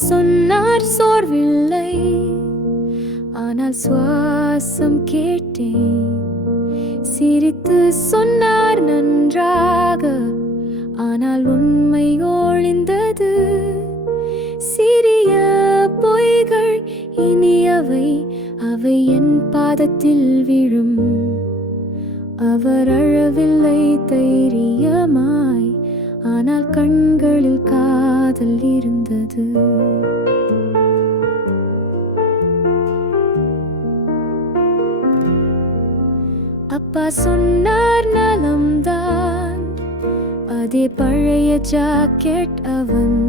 சொன்னார் சோர்வில்லை, ஆனால் சுவாசம் கேட்டேன். சிரித்து சொன்னார் நன்றாக, ஆனால் உண்மை ஒளிந்தது. சிறிய பொய்கள் இனியவை, அவை என் பாதத்தில் விழும். அவர் அழவில்லை தைரியமாய், ஆனால் கண்களில் காதல் இருந்தது. அப்பா சொன்னார் நலம்தான், அதே பழைய ஜாக்கெட் அவன்.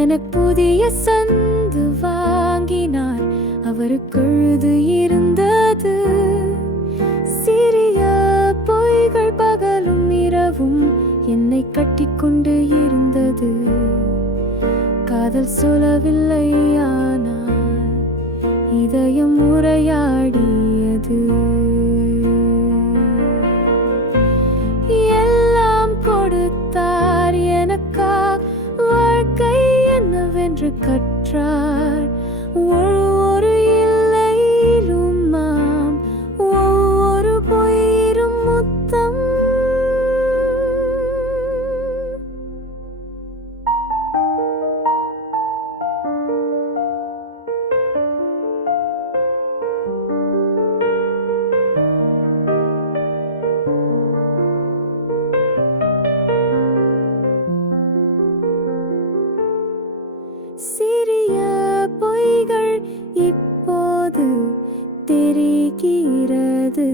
எனக்கு புதிய சந்து வாங்கினார், அவருக்கு அழுது இருந்தது. சிறிய பொய்கள் பகலும் இரவும் என்னை கட்டிக்கொண்டு இருந்தது. காதல் சொல்லவில்லை, ஆனால் இதயம் உரையாடியது. எல்லாம் கொடுத்தார் எனக்கா, வாழ்க்கை என்னவென்று கற்றார். ஒவ்வொரு இல்லையிலும் மாம், ஒவ்வொரு பொய்யிலும் முத்தம். சிறிய பொய்கள் இப்போது தெரிகிறது,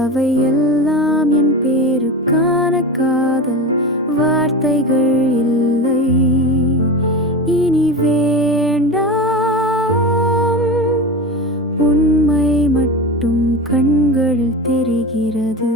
அவை எல்லாம் என் பேருக்கான காதல் வார்த்தைகள் இல்லை. இனி வேண்டாம், உண்மை மட்டும் கண்களில் தெரிகிறது.